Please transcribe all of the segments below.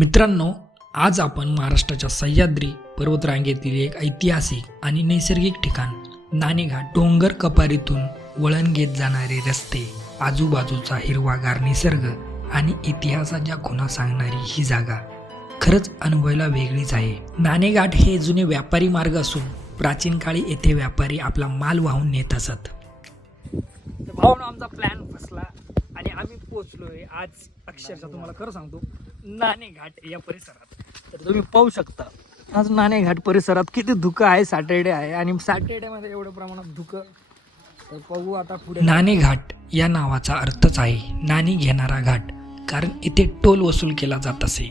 मित्रांनो, आज आपण महाराष्ट्राच्या सह्याद्री पर्वतरांगेतील एक ऐतिहासिक आणि नैसर्गिक ठिकाण नाणेघाट डोंगर कपारीतून वळण घेत जाणारे रस्ते, आजूबाजूचा हिरवागार निसर्ग आणि इतिहासाच्या खुणा सांगणारी ही जागा खरंच अनुभवायला वेगळीच आहे. नाणेघाट हे जुने व्यापारी मार्ग असून प्राचीन काळी येथे व्यापारी आपला माल वाहून नेत असत. भावना आमचा प्लॅन फसला आणि आम्ही पोहोचलोय आज अक्षरशः तुम्हाला खरं सांगतो नाणेघाट या परिसरात. तर तुम्ही पाहू शकता आज नाणेघाट परिसरात किती धुकं आहे. सॅटर्डे आहे आणि सॅटर्डेमध्ये एवढ्या प्रमाणात धुकं. तर पाहू आता पुढे. नाणेघाट या नावाचा अर्थच आहे नाणी घेणारा घाट, कारण इथे टोल वसूल केला जात असे.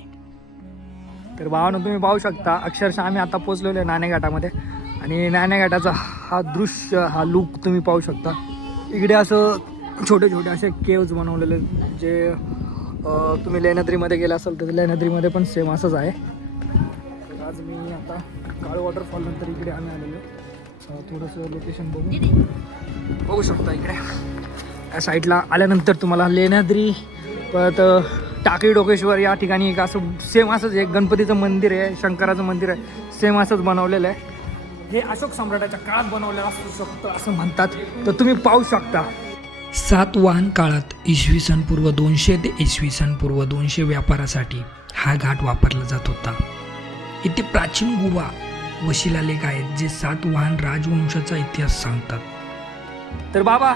तर भावानं तुम्ही पाहू शकता अक्षरशः आम्ही आता पोहोचलेलो आहे नाणेघाटामध्ये आणि नाणेघाटाचा हा दृश्य, हा लुक तुम्ही पाहू शकता. इकडे असं छोटे छोटे असे केव्ज बनवलेले, जे तुम्ही लेण्याद्रीमध्ये गेला असाल तर लेण्याद्रीमध्ये पण सेम असंच आहे. तर आज मी आता काळू वॉटरफॉल नंतर इकडे आम्ही आलेलो. थोडंसं लोकेशन बघू शकता. इकडे या साईडला आल्यानंतर तुम्हाला लेण्याद्री, परत टाकळी डोकेश्वर या ठिकाणी एक असं सेम असंच एक गणपतीचं मंदिर आहे, शंकराचं मंदिर आहे, सेम असंच बनवलेलं आहे. हे अशोक सम्राटाच्या काळात बनवलेलं असू शकतं असं म्हणतात. तर तुम्ही पाहू शकता. सातवाहन काळात इसवी सन पूर्व 200 ते इसवी सन पूर्व 200 व्यापारासाठी हा घाट वापरला जात होता. इथे प्राचीन गुहा व शिलालेख आहेत जे सातवाहन राजवंशाचा इतिहास सांगतात. तर बाबा,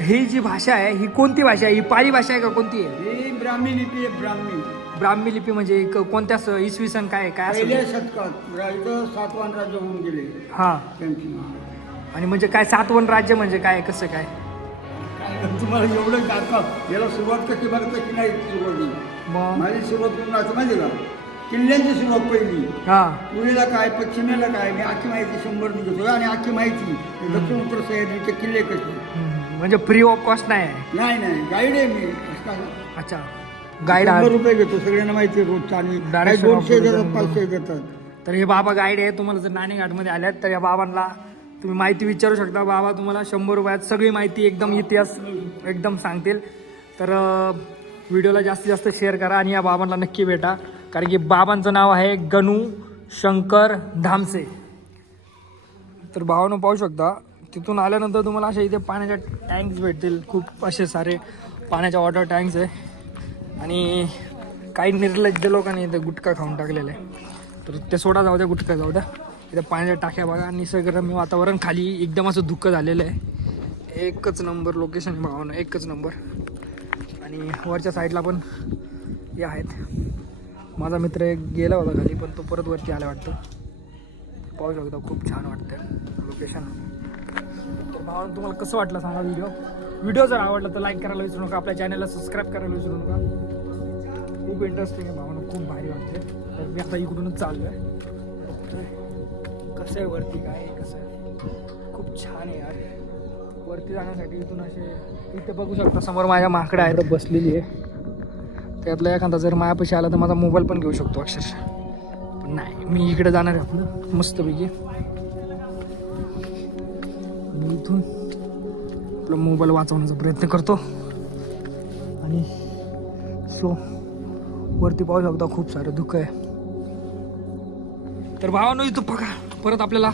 ही जी भाषा आहे ही कोणती भाषा आहे? ही पाली भाषा आहे का कोणती आहे? ही ब्राह्मी लिपी आहे. ब्राह्मी लिपी म्हणजे कोणत्या इसवी सन काय पहिल्या शतकात राजा सातवाहन राज्य होऊन गेले. हा, त्यांची आणि म्हणजे काय सातवहन राज्य म्हणजे काय, कसं काय? तुम्हाला एवढं दाखव. याला सुरुवात कशी बघता की नाही? सुरुवात माझी सुरुवात करून असं माहिती का, किल्ल्यांची सुरुवात पहिली. हा, पूर्वेला काय, पश्चिमेला काय, मी आखी माहिती 100 घेतो आणि आखी माहिती दक्षिण उत्तर सह्याद्रीचे किल्ले कसे. म्हणजे फ्री ऑफ कॉस्ट नाही आहे? नाही, गाईड आहे मी. अच्छा, गाईड 100 रुपये घेतो, सगळ्यांना माहिती आहे रोजचा. आणि 200 देतात, 500 देतात. तर हे बाबा गाईड आहे. तुम्हाला जर नाणेघाटमध्ये आल्यात तर या बाबांना तुम्ही माहिती विचारू शकता. बाबा तुम्हाला 100 रुपयात सगळी माहिती, एकदम इतिहास एकदम सांगतील. तर व्हिडिओला जास्तीत जास्त शेअर करा आणि या बाबांना नक्की भेटा, कारण की बाबांचं नाव आहे गणू शंकर धामसे. तर भावानं पाहू शकता. तिथून आल्यानंतर तुम्हाला अशा इथे पाण्याच्या टँक्स भेटतील, खूप असे सारे पाण्याच्या वॉटर टँक्स आहे. आणि काही निर्लज्ज लोकांनी इथे गुटखा खाऊन टाकलेला आहे. तर ते सोडा जाऊ द्या, गुटखा जाऊ द्या. इथे पाण्याच्या टाक्या बघा, निसर्गरम्य वातावरण, खाली एकदम असं धुकं झालेलं आहे. एकच नंबर लोकेशन आहे भावानं, एकच नंबर. आणि वरच्या साईडला पण हे आहेत. माझा मित्र एक गेला होता खाली, पण तो परत वरती आला वाटतं. पाहू शकता, खूप छान वाटतं लोकेशन. तर भावानं तुम्हाला कसं वाटलं सांगा व्हिडिओ जर आवडला तर लाईक करायला विसरू नका, आपल्या चॅनलला सबस्क्राईब करायला विसरू नका. खूप इंटरेस्टिंग आहे भावानं, खूप भारी वाटते. तर मी आता इकडूनच चाललो आहे. कसं आहे वरती, काय कसं आहे, खूप छान आहे यार. वरती जाण्यासाठी इथून असे इथे बघू शकता समोर माझ्या माकडं आहे तर बसलेली आहे. त्यातला एखादा जर मायापाशी आला तर माझा मोबाईल पण घेऊ शकतो अक्षरशः. पण नाही, मी इकडे जाणार आहे आपलं मस्तपैकी. मी इथून आपला मोबाईल वाचवण्याचा प्रयत्न करतो. आणि सो वरती पाहू शकता खूप सारं धुकं आहे. तर भावानो, इथं बघा परत आपल्याला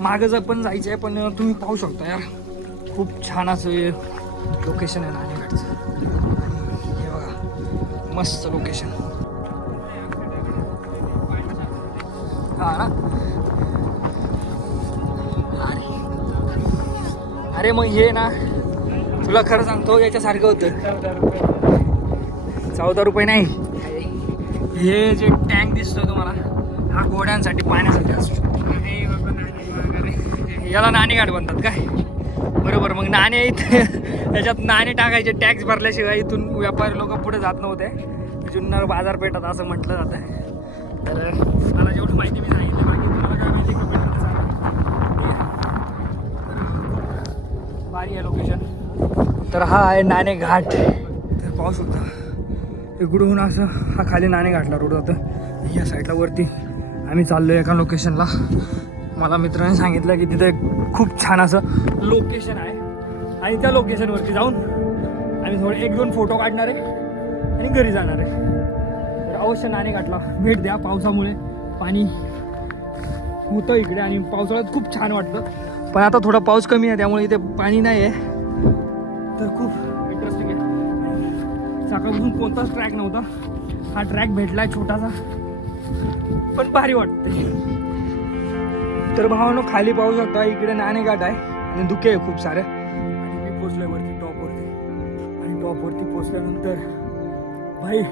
मागं पण जायचं आहे, पण तुम्ही पाहू शकता यार खूप छान असं लोकेशन आहे नाणेघाटचं. हे बघा, मस्त लोकेशन. हा ना, अरे मग हे ना, तुला खरं सांगतो याच्यासारखं होतं. 14 रुपये नाही. हे जे टँक दिसतोय तुम्हाला, हा घोड्यांसाठी, पाण्यासाठी असू शकतो. याला नाणेघाट बनतात काय? बरोबर. मग नाणे इथे याच्यात नाणे टाकायचे, टॅक्स भरल्याशिवाय इथून व्यापारी लोक पुढे जात नव्हते. जुन्नर बाजारपेठात असं म्हटलं जातं. तर मला जेवढी माहिती मी सांगितली, बाकी तुम्हाला काय माहिती का भारी आहे लोकेशन. तर हा आहे नाणेघाट. तर पाहू शकता इकडून असं हा खाली नाणेघाटला रोड जातं. या साईडला वरती आम्ही चाललो एका लोकेशनला. मला मित्राने सांगितलं की तिथे खूप छान असं लोकेशन आहे आणि त्या लोकेशनवरती जाऊन आम्ही थोडे 1-2 फोटो काढणार आहे आणि घरी जाणार आहे. तर अवश्य नाणेघाटला भेट द्या. पावसामुळे पाणी होतं इकडे आणि पावसाळ्यात खूप छान वाटतं. पण आता थोडा पाऊस कमी आहे त्यामुळे इथे पाणी नाही आहे. तर खूप इंटरेस्टिंग आहे. सकाळपासून कोणताच ट्रॅक नव्हता. हा ट्रॅक भेटला छोटासा पण भारी वाटते. तर भावानो खाली पाहू शकता इकडे नाणेघाट आहे आणि धुके आहे खूप सारे. आणि मी पोचलोय वरती टॉपवरती. आणि टॉपवरती पोचल्यानंतर भाई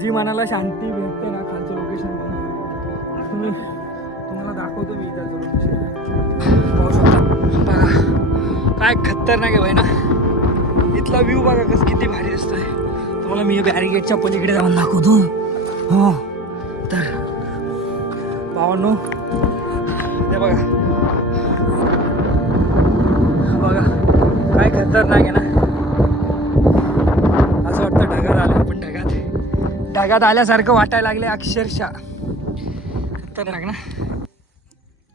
जी मनाला शांती भेटते ना खालचं लोकेशन तुम्हाला दाखवतो मी. त्याचं लोकेशन पाहू शकता बघा काय खतरनाक आहे भाई ना. इथला व्ह्यू बघा कसं किती भारी दिसतोय. तुम्हाला मी बॅरिगेटच्या पलीकडे जाऊन दाखवतो. हो तर भावांनो ते बघा बघा काय खतरनाक आहे ना. असं वाटतं ढगात आलं आपण ढगात आल्यासारखं वाटायला लागले अक्षरशः. खतरनाक ना.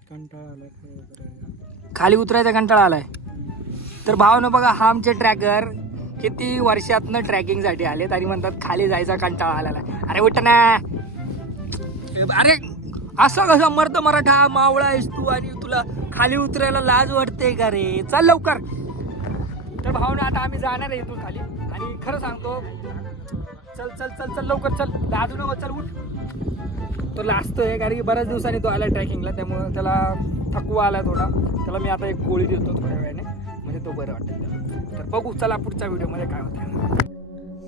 कंटाळा आलाय खाली उतरायचा कंटाळा आलाय. तर भावानं बघा हा आमचे ट्रॅकर किती वर्षातनं ट्रॅकिंगसाठी आले तरी म्हणतात खाली जायचा कंटाळा आलेला. अरे उठ ना. अरे असं कसं मर्द मराठा मावळा आहेस तू आणि तुला खाली उतरायला लाज वाटते का रे. चल लवकर. तर भावना आता आम्ही जाणार आहे इथून खाली. आणि खरं सांगतो चल चल चल चल लवकर चल. लाजू नको चल उठ. तो लाजतोय कारण की बऱ्याच दिवसांनी तो आला ट्रॅकिंगला त्यामुळे त्याला थकवा आला थोडा. त्याला मी आता एक गोळी देतो थोड्या वेळाने म्हणजे तो बरं वाटेल त्याला. तर बघू चला पुढच्या व्हिडिओमध्ये काय होतं.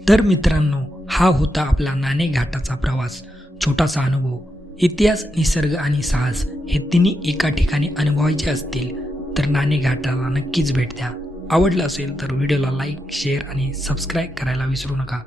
तर मित्रांनो हा होता आपला नाणेघाटाचा प्रवास. छोटासा अनुभव. इतिहास निसर्ग आणि साहस हे तिन्ही एका ठिकाणी अनुभवायचे असतील तर नाणेघाटाला नक्कीच भेट द्या. आवडलं असेल तर व्हिडिओला लाईक शेअर आणि सबस्क्राईब करायला विसरू नका.